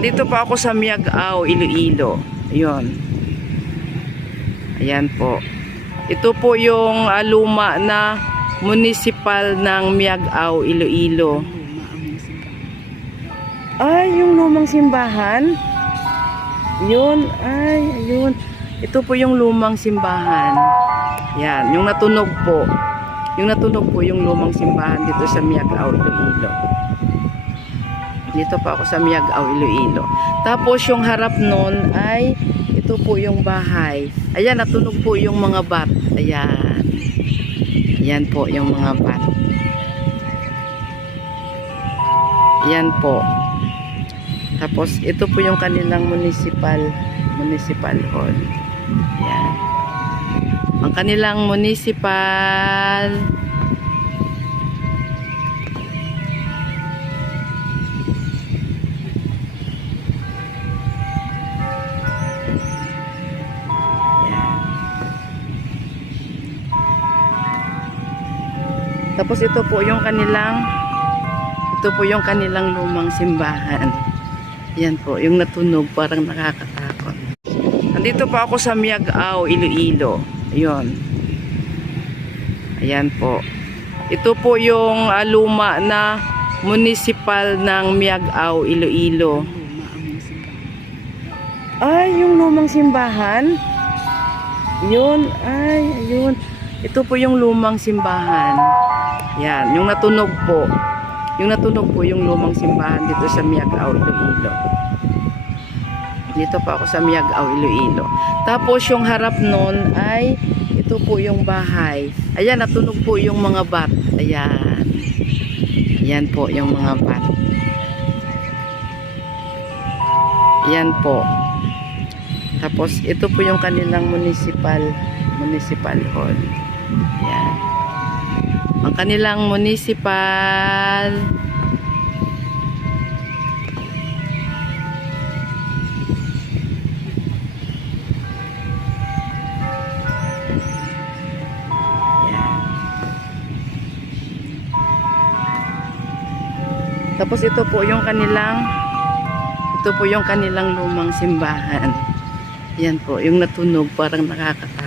Nandito pa ako sa Miag-ao, Iloilo. Ayun. Ayan po. Ito po yung luma na municipal ng Miag-ao, Iloilo. Ay, yung lumang simbahan. Yun, ay, ayun. Ito po yung lumang simbahan. Yan, yung natunog po. Yung natunog po yung lumang simbahan dito sa Miag-ao, Iloilo. Dito pa ako sa Miag-ao, Iloilo. Tapos yung harap nun ay ito po yung bahay. Ayan, natunog po yung mga bat. Ayan. Ayan po yung mga bat. Ayan po. Tapos ito po yung kanilang municipal hall. Ayan. Ang kanilang municipal Tapos ito po yung kanilang lumang simbahan. Yan po, yung natunog parang nakakatakot. Nandito pa ako sa Miag-ao, Iloilo. Ayun. Ayan po. Ito po yung luma na municipal ng Miag-ao, Iloilo. Ay, yung lumang simbahan. Yun, ay, ayun. Ito po yung lumang simbahan. Yan, yung natunog po. Yung natunog po yung lumang simbahan dito sa Miag-ao, Iloilo. Dito pa ako sa Miag-ao, Iloilo. Tapos yung harap nun ay ito po yung bahay. Ayan, natunog po yung mga bat. Ayan. Ayan po yung mga bat. Ayan po. Tapos ito po yung kanilang municipal hall. Ayan. Ang kanilang municipal Tapos ito po yung kanilang lumang simbahan. Yan po, yung natunog parang nakakatakot.